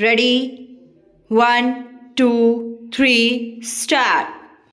Ready? 1, 2, 3, start.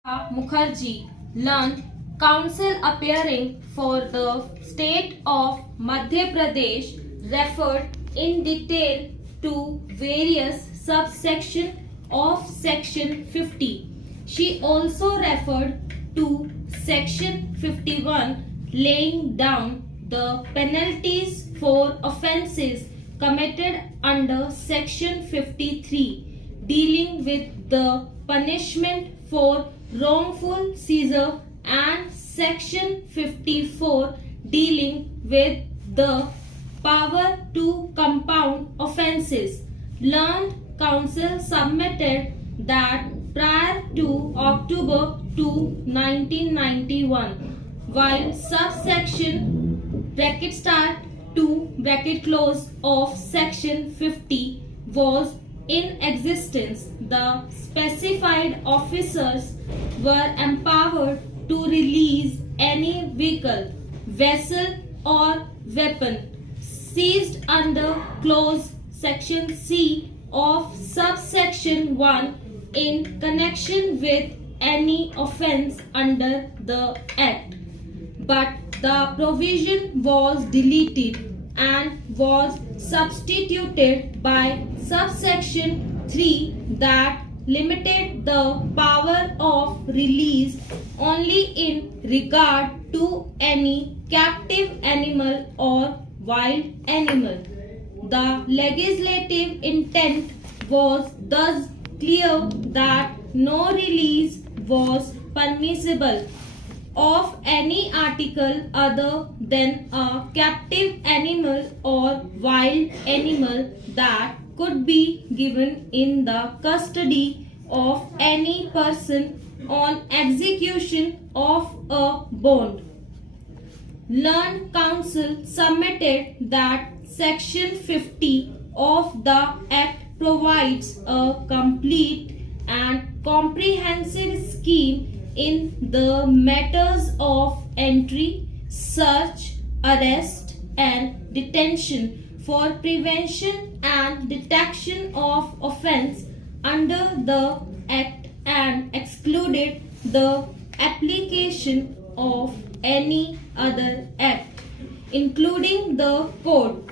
Mukherjee learned council appearing for the state of Madhya Pradesh referred in detail to various subsections of section 50. She also referred to section 51 laying down the penalties for offences committed under section 53 dealing with the punishment for wrongful seizure and section 54 dealing with the power to compound offences. Learned counsel submitted that prior to October 2, 1991, while subsection bracket start to bracket close of section 50 was in existence, the specified officers were empowered to release any vehicle, vessel or weapon seized under clause section C of subsection 1 in connection with any offence under the Act. But the provision was deleted and was substituted by subsection 3 that limited the power of release only in regard to any captive animal or wild animal. The legislative intent was thus clear that no release was permissible of any article other than a captive animal or wild animal that could be given in the custody of any person on execution of a bond. Learned counsel submitted that section 50 of the Act provides a complete and comprehensive scheme in the matters of entry, search, arrest and detention for prevention and detection of offence under the Act and excluded the application of any other Act, including the Code.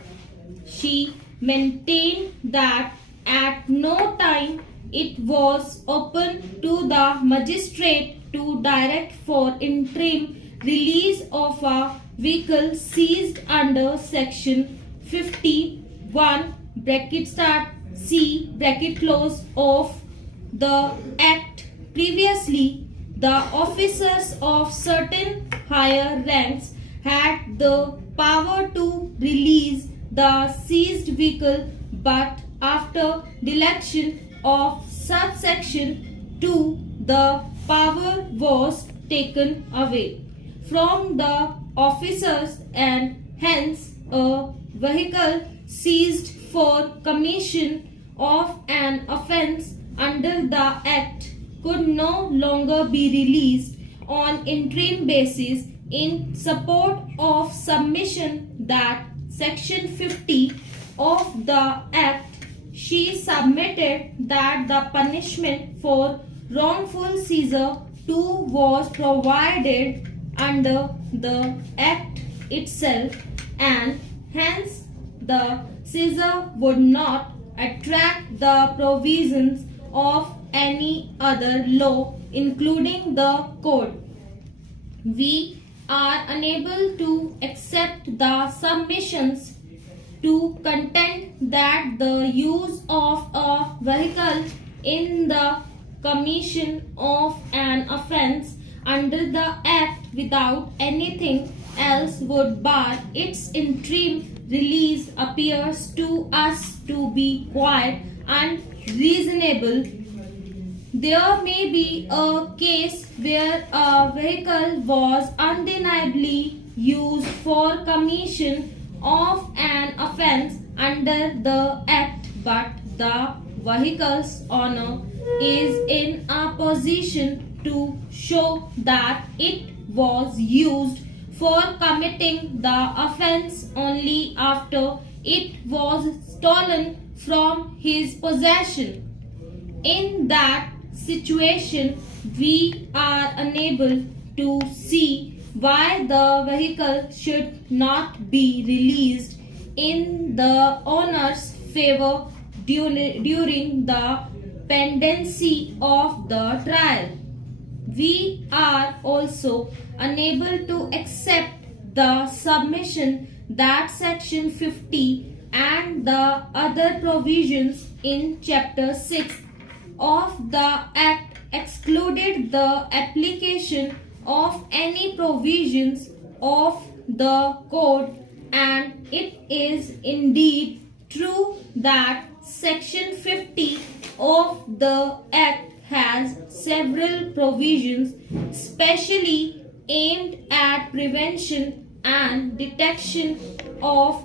She maintained that at no time it was open to the magistrate to direct for interim release of a vehicle seized under section 51 bracket start C bracket close of the Act. Previously, the officers of certain higher ranks had the power to release the seized vehicle, but after deletion of subsection 2, the power was taken away from the officers and hence a vehicle seized for commission of an offence under the Act could no longer be released on interim basis. In support of submission that section 50 of the Act, she submitted that the punishment for wrongful seizure too was provided under the Act itself and hence the seizure would not attract the provisions of any other law including the Code. We are unable to accept the submissions to contend that the use of a vehicle in the commission of an offence under the Act without anything else would bar its interim release appears to us to be quite unreasonable. There may be a case where a vehicle was undeniably used for commission of an offence under the Act, but the vehicle's owner is in a position to show that it was used for committing the offence only after it was stolen from his possession. In that situation, we are unable to see why the vehicle should not be released in the owner's favor during the pendency of the trial. We are also unable to accept the submission that section 50 and the other provisions in chapter 6 of the Act excluded the application of any provisions of the code, and it is indeed true that section 50 of the Act has several provisions specially aimed at prevention and detection of